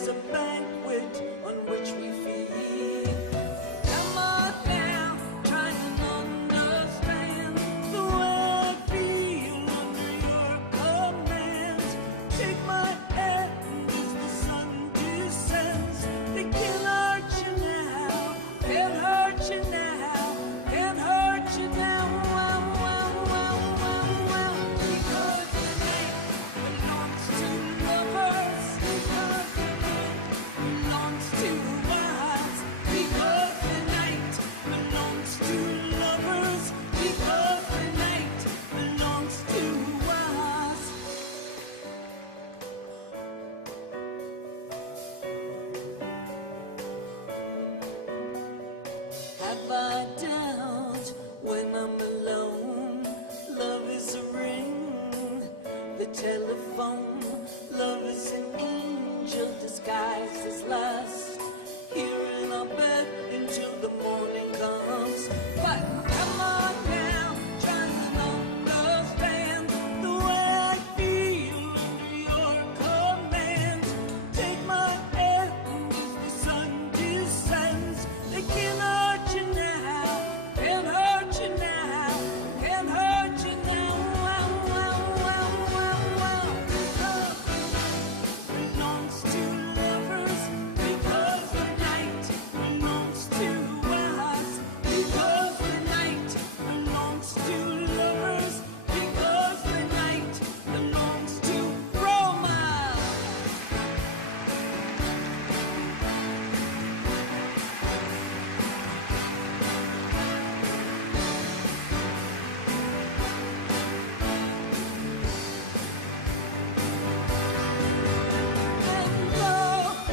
is a banquet on which we feed. Come on now, try and understand the way I feel under your command. Take my hand as the sun descends. They can hurt you now, can't hurt you now, can't hurt you now. Wow, wow, wow, wow, wow. Because the night belongs to lovers. Because the night belongs to us. Because the night belongs to lovers. Because the night belongs to us. Have I doubt when I'm alone? Love is a ring, the telephone. Love is an angel disguised as lust. Here in our bed until the morning comes. But come on now, try and understand the way I feel under your command. Take my hand as the sun descends. They can't hurt you now, can't hurt you now, can't hurt you now. Wow, wow, wow, wow, wow. Love belongs to lovers because the night belongs to us. Because the night belongs to lovers. Because the night belongs to Roma. And go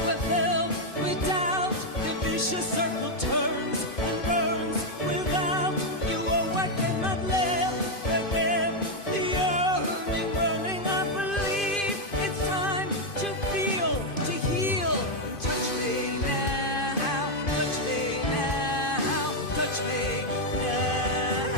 without, without, the vicious circle turns and burns. Without you, oh, I cannot live. Within the early burning, I believe it's time to feel, to heal. Touch me now, touch me now, touch me now.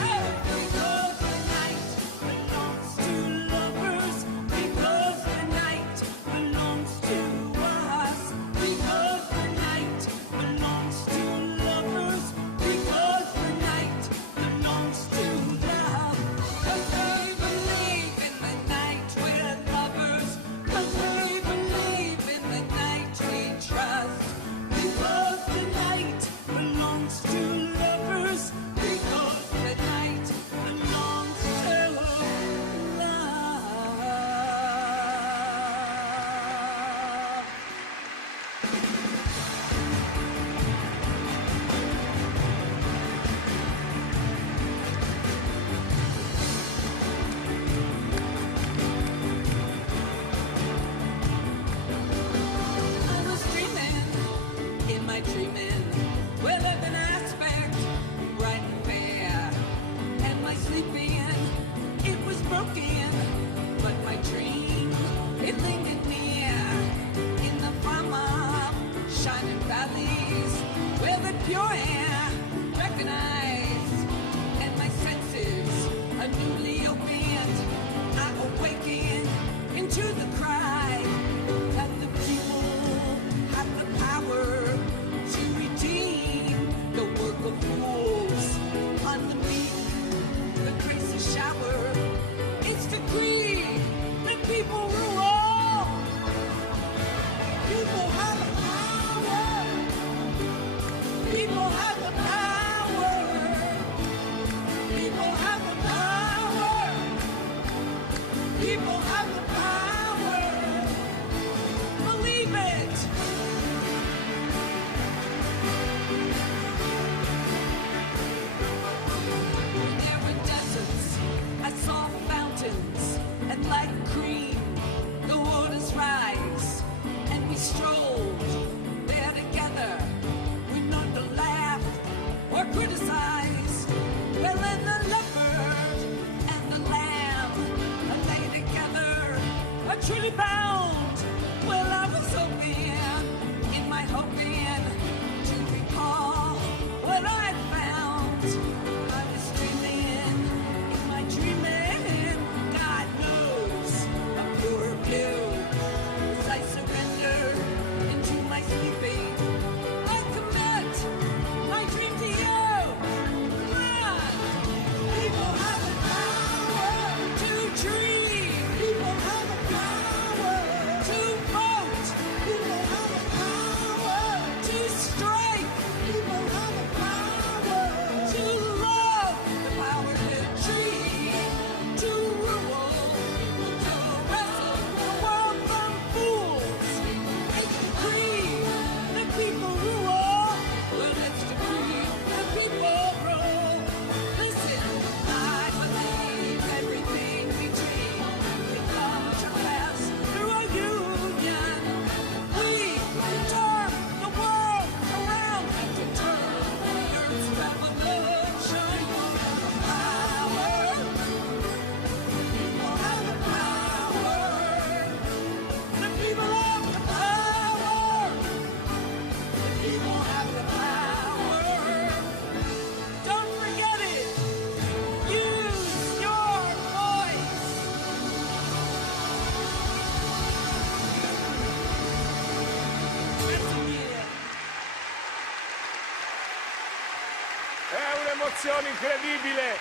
Hey! Because the night belongs to lovers. Because the night belongs to us. Because the night belongs to lovers. Because the night belongs to love. 'Cause they believe in the night we're lovers. 'Cause they believe in the night we trust. Because the night belongs to lovers. Because the night belongs to love. I was dreaming, in my dreaming, with an aspect bright and fair. And my sleeping, it was broken, but my dream, it lingered near. In the farmer, shining valleys, where the pure air recognized. And my senses are newly opened. I awaken into the cry that the people have the power to redeem the work of fools. Underneath the crazy shower, it's decreed that people rule. People have the power. People have the power. People have the power. People have the power. emozione incredibile.